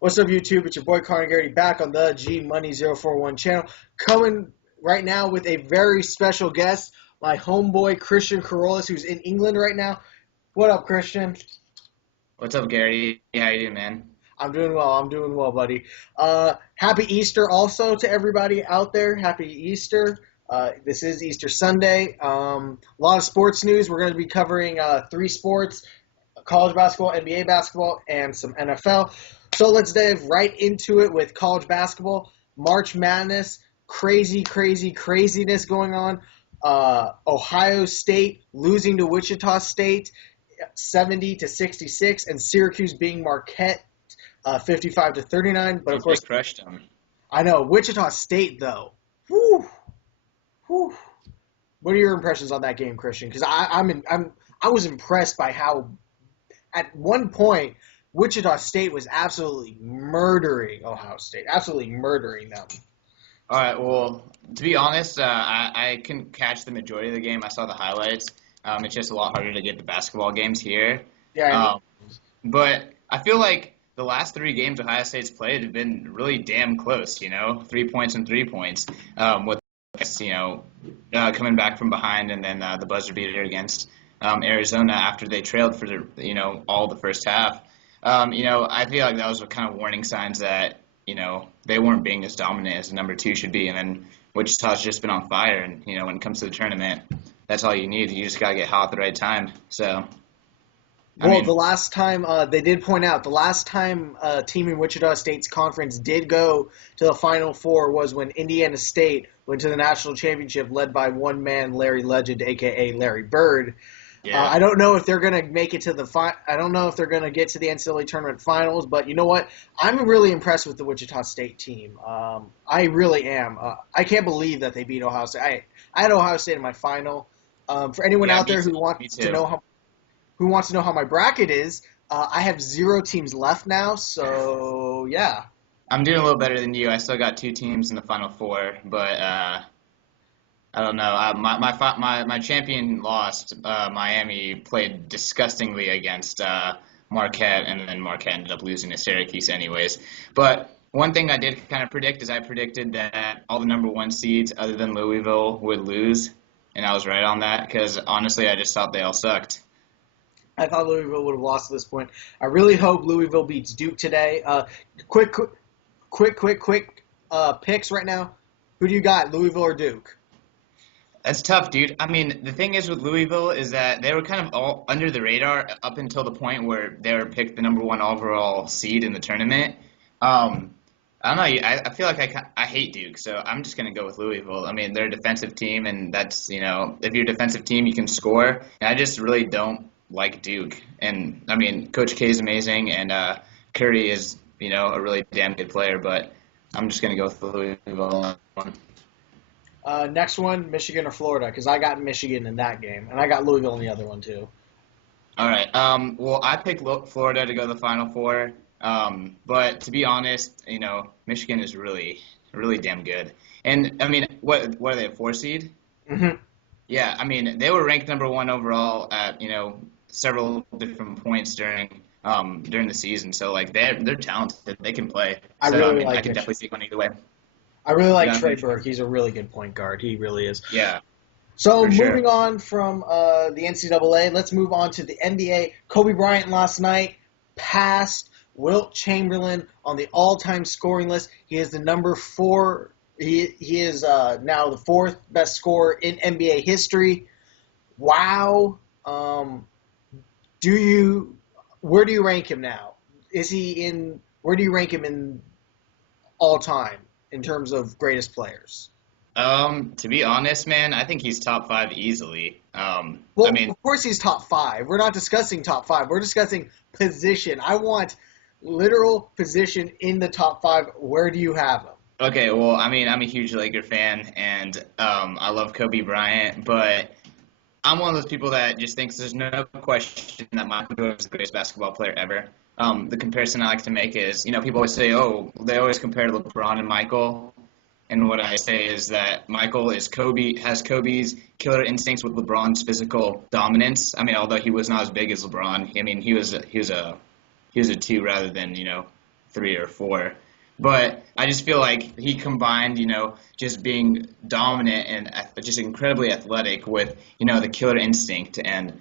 What's up, YouTube? It's your boy Connor Garrity back on the G Money 041 channel. Coming right now with a very special guest, my homeboy Christian Keroles, who's in England right now. What up, Christian? What's up, Gary? How you doing, man? I'm doing well. I'm doing well, buddy. Happy Easter also to everybody out there. Happy Easter. This is Easter Sunday. A lot of sports news. We're going to be covering three sports: college basketball, NBA basketball, and some NFL. So let's dive right into it with college basketball. March Madness, craziness going on. Ohio State losing to Wichita State, 70-66, and Syracuse being Marquette, 55-39. But of course, they crushed them. I know Wichita State though. Whew. What are your impressions on that game, Christian? Because I was impressed by how at one point Wichita State was absolutely murdering Ohio State, absolutely murdering them. All right, well, to be honest, I couldn't catch the majority of the game. I saw the highlights. It's just a lot harder to get the basketball games here. Yeah. But I feel like the last three games Ohio State's played have been really damn close, 3 points and 3 points, with, coming back from behind and then the buzzer beater against Arizona after they trailed for, all the first half. I feel like that was kind of warning signs that, they weren't being as dominant as the number two should be. And then Wichita's just been on fire. And, when it comes to the tournament, that's all you need. You just got to get hot at the right time. So, the last time they did point out, the last time a team in Wichita State's conference did go to the Final Four was when Indiana State went to the national championship led by one man, Larry Legend, a.k.a. Larry Bird. Yeah. I don't know if they're going to make it to I don't know if they're going to get to the NCAA tournament finals, but you know what? I'm really impressed with the Wichita State team. I really am. I can't believe that they beat Ohio State. I had Ohio State in my final. For anyone out there who wants to know how my bracket is, I have 0 teams left now. So yeah. I'm doing a little better than you. I still got 2 teams in the Final Four, but I don't know. My champion lost. Miami played disgustingly against Marquette, and then Marquette ended up losing to Syracuse anyways. But one thing I did kind of predict is I predicted that all the number 1 seeds other than Louisville would lose, and I was right on that because honestly I just thought they all sucked. I thought Louisville would have lost at this point. I really hope Louisville beats Duke today. Quick picks right now. Who do you got, Louisville or Duke? That's tough, dude. I mean, the thing is with Louisville is that they were kind of all under the radar up until the point where they were picked the number 1 overall seed in the tournament. I don't know. I feel like I hate Duke, so I'm just going to go with Louisville. I mean, they're a defensive team, and that's, if you're a defensive team, you can score. And I just really don't like Duke. And, I mean, Coach K is amazing, and Curry is, a really damn good player, but I'm just going to go with Louisville on that one. Next one, Michigan or Florida, because I got Michigan in that game, and I got Louisville in the other one too. All right. Well, I picked Florida to go to the Final Four, but to be honest, Michigan is really, really damn good. And I mean, what are they, a 4 seed? Mm-hmm. Yeah. I mean, they were ranked number 1 overall at several different points during the season. So like they're talented. They can play. I can definitely see one either way. I really like Trey Burke. He's a really good point guard. He really is. Yeah. So moving on from the NCAA, let's move on to the NBA. Kobe Bryant last night passed Wilt Chamberlain on the all-time scoring list. He is the number 4. He is now the 4th best scorer in NBA history. Wow. Where do you rank him now? Where do you rank him in all time in terms of greatest players? To be honest, man, I think he's top 5 easily. Of course he's top 5. We're not discussing top 5. We're discussing position. I want literal position in the top 5. Where do you have him? Okay, well, I mean, I'm a huge Laker fan, and I love Kobe Bryant, but I'm one of those people that just thinks there's no question that Michael Jordan is the greatest basketball player ever. The comparison I like to make is, people always say, they always compare LeBron and Michael. And what I say is that Michael has Kobe's killer instincts with LeBron's physical dominance. I mean, although he was not as big as LeBron, I mean, he was a 2 rather than, 3 or 4. But I just feel like he combined, just being dominant and just incredibly athletic with, the killer instinct. And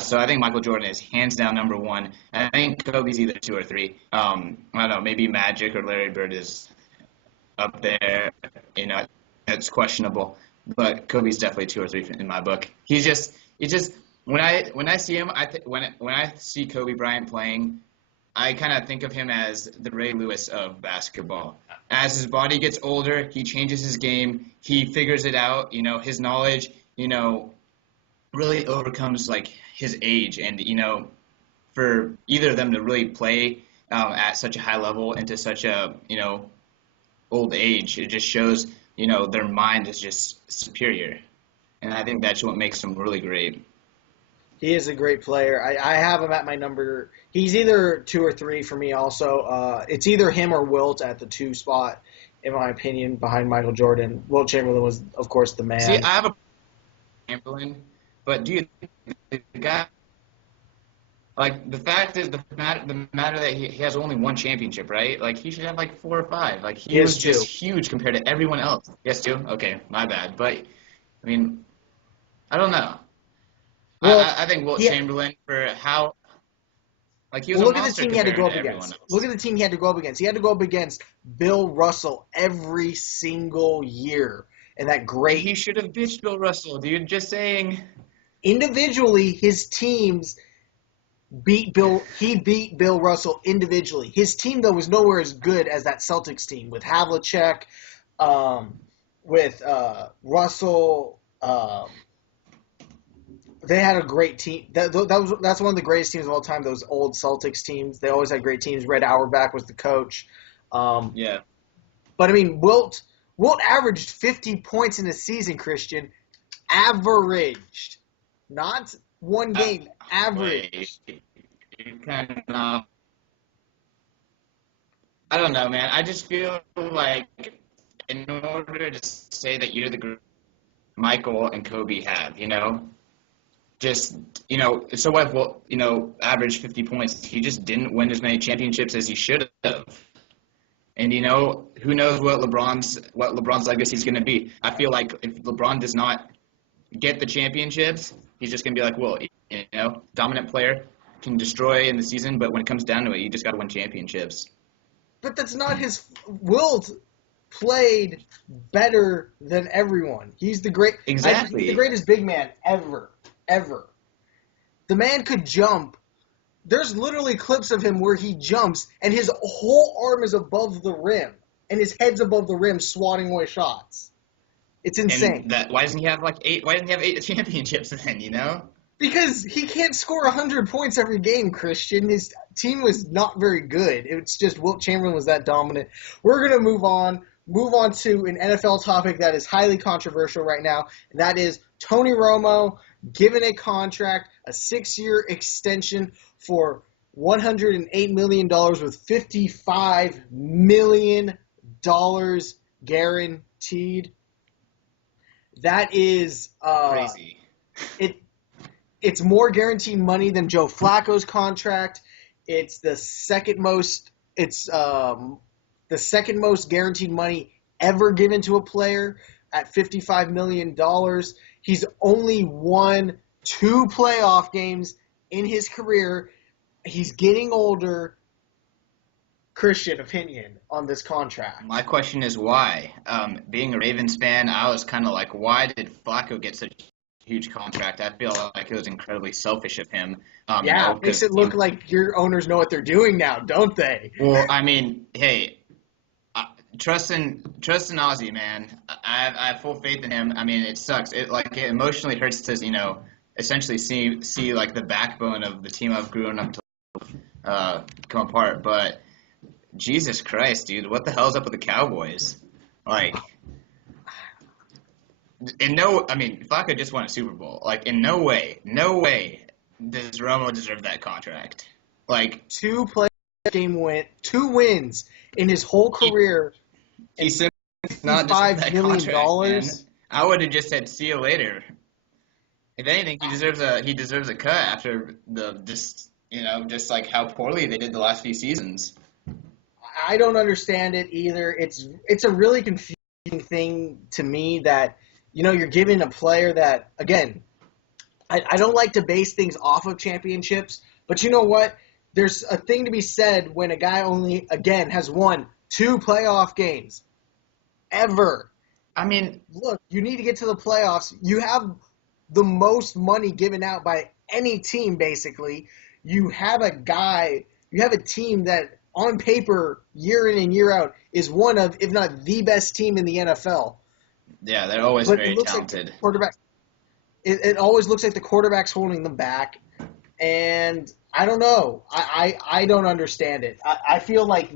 so I think Michael Jordan is hands down number 1. And I think Kobe's either 2 or 3. I don't know, maybe Magic or Larry Bird is up there. It's questionable. But Kobe's definitely 2 or 3 in my book. He's just when I see him, when I see Kobe Bryant playing, I kind of think of him as the Ray Lewis of basketball. As his body gets older, he changes his game. He figures it out. His knowledge, really overcomes like his age. And for either of them to really play at such a high level into such a old age, it just shows their mind is just superior. And I think that's what makes them really great. He is a great player. I have him at my number. He's either 2 or 3 for me also. It's either him or Wilt at the 2 spot, in my opinion, behind Michael Jordan. Wilt Chamberlain was, of course, the man. See, I have a Chamberlain, but do you think the guy, like, the fact is, the matter that he has only 1 championship, right? Like, he should have, like, 4 or 5. Like, he was just huge compared to everyone else. Yes, 2? Okay, my bad. But, I mean, I don't know. Well, I think Wilt Chamberlain for how, like, he was a monster compared to everyone else. Look at the team he had to go up against. He had to go up against Bill Russell every single year. And that great... He should have bitched Bill Russell, dude. Just saying. Individually, his teams beat Bill... He beat Bill Russell individually. His team, though, was nowhere as good as that Celtics team with Havlicek, with Russell... They had a great team. That's one of the greatest teams of all time, those old Celtics teams. They always had great teams. Red Auerbach was the coach. Yeah. But, I mean, Wilt averaged 50 points in a season, Christian. Averaged. Not one game. Averaged. You kind of... I don't know, man. I just feel like in order to say that you're the Michael and Kobe have, just, so what, well, average 50 points. He just didn't win as many championships as he should have. And, who knows what LeBron's legacy is going to be. I feel like if LeBron does not get the championships, he's just going to be like, well, dominant player, can destroy in the season, but when it comes down to it, you just got to win championships. But that's not his – Wilt played better than everyone. He's the Exactly. He's the greatest big man ever. The man could jump. There's literally clips of him where he jumps and his whole arm is above the rim and his head's above the rim swatting away shots. It's insane. And why doesn't he have 8? Why doesn't he have 8 championships then? Because he can't score 100 points every game, Christian. His team was not very good. It's just Wilt Chamberlain was that dominant. We're going to move on to an NFL topic that is highly controversial right now, and that is Tony Romo given a contract, a 6-year extension for $108 million with $55 million guaranteed. That is crazy. It's more guaranteed money than Joe Flacco's contract. It's the second most. It's the second most guaranteed money ever given to a player at $55 million. He's only won 2 playoff games in his career. He's getting older. Christian, opinion on this contract? My question is why? Being a Ravens fan, I was kind of like, why did Flacco get such a huge contract? I feel like it was incredibly selfish of him. It makes it look like your owners know what they're doing now, don't they? Well, I mean, hey, trust in Ozzy, man. I have full faith in him. I mean, it sucks. It emotionally hurts to essentially see like the backbone of the team I've grown up to come apart. But Jesus Christ, dude, what the hell's up with the Cowboys? Like, Flacco just won a Super Bowl. Like, in no way does Romo deserve that contract. Like, 2 wins in his whole career. He simply not deserve that contract, I would have just said, see you later. If anything, he deserves a cut after just like how poorly they did the last few seasons. I don't understand it either. It's a really confusing thing to me that, you're giving a player that, again, I don't like to base things off of championships, but you know what? There's a thing to be said when a guy only, again, has won 2 playoff games ever. I mean, Look, you need to get to the playoffs. You have the most money given out by any team, basically. You have a team that on paper, year in and year out, is one of, if not the best team in the NFL. yeah, they're always But very it looks talented. like the quarterback. It always looks like the quarterback's holding them back, and I don't know. I don't understand it. I feel like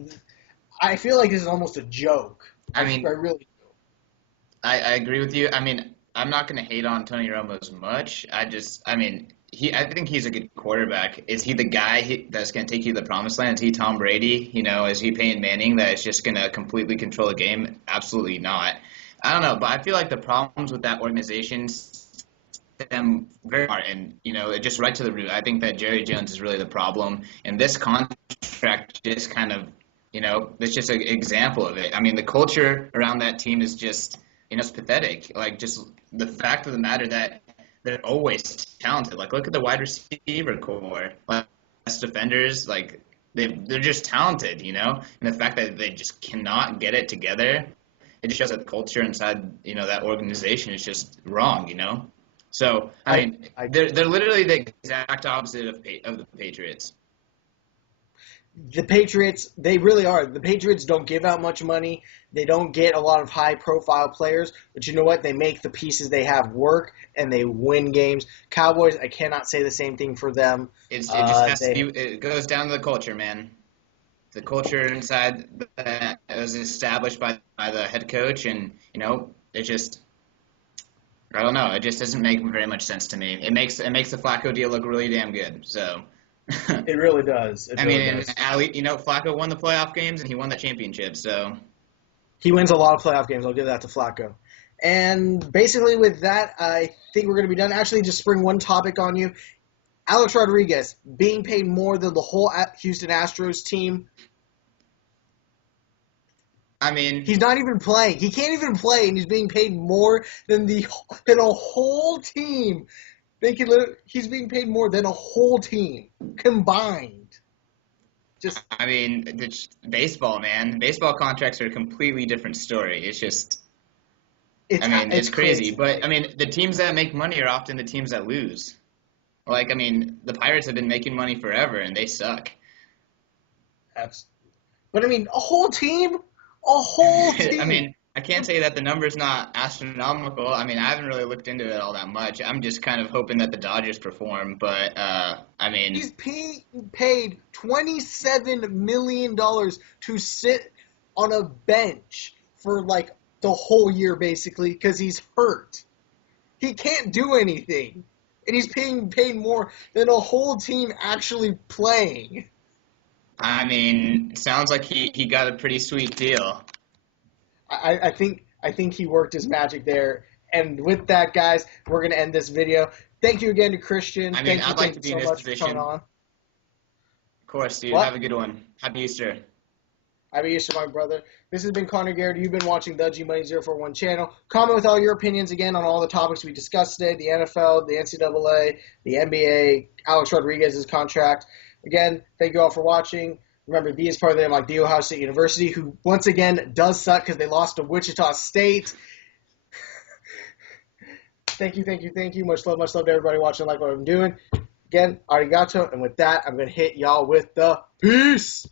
this is almost a joke. I mean, I really do. I agree with you. I mean, I'm not going to hate on Tony Romo as much. I mean, I think he's a good quarterback. Is he the guy that's going to take you to the promised land? Is he Tom Brady? Is he Peyton Manning that is just going to completely control the game? Absolutely not. I don't know, but I feel like the problems with that organization stem very hard, and it just right to the root. I think that Jerry Jones is really the problem, and this contract just kind of, it's just an example of it. I mean, the culture around that team is just, it's pathetic. Like, just the fact of the matter that they're always talented. Like, look at the wide receiver core, like best defenders, like they're just talented, and the fact that they just cannot get it together, it just shows that the culture inside, that organization is just wrong. So I mean, they're literally the exact opposite of the Patriots. The Patriots, they really are. The Patriots don't give out much money. They don't get a lot of high-profile players. But you know what? They make the pieces they have work, and they win games. Cowboys, I cannot say the same thing for them. It just has to be. It goes down to the culture, man. The culture inside that was established by the head coach, and it just. I don't know. It just doesn't make very much sense to me. It makes the Flacco deal look really damn good. So. It really does. Flacco won the playoff games and he won the championship. So. He wins a lot of playoff games. I'll give that to Flacco. And basically with that, I think we're going to be done. Actually, just spring one topic on you. Alex Rodriguez being paid more than the whole Houston Astros team. I mean, he's not even playing. He can't even play, and he's being paid more than a whole team. He's being paid more than a whole team combined. I mean, it's baseball, man. Baseball contracts are a completely different story. It's just, it's crazy. But I mean, the teams that make money are often the teams that lose. Like, I mean, the Pirates have been making money forever, and they suck. But I mean, a whole team. A whole team. I mean, I can't say that the number's not astronomical. I mean, I haven't really looked into it all that much. I'm just kind of hoping that the Dodgers perform. But, I mean... He's paid $27 million to sit on a bench for, like, the whole year, basically, because he's hurt. He can't do anything. And he's being paid more than a whole team actually playing. I mean, sounds like he got a pretty sweet deal. I think he worked his magic there. And with that, guys, we're going to end this video. Thank you again to Christian. I'd like to be in his position. Of course, dude. Have a good one. Happy Easter. Happy Easter, my brother. This has been Connor Garrett. You've been watching the G-Money041 channel. Comment with all your opinions again on all the topics we discussed today, the NFL, the NCAA, the NBA, Alex Rodriguez's contract. Again, thank you all for watching. Remember, B is part of the name like the Ohio State University, who once again does suck because they lost to Wichita State. Thank you. Much love to everybody watching. Like what I'm doing. Again, arigato. And with that, I'm going to hit y'all with the peace.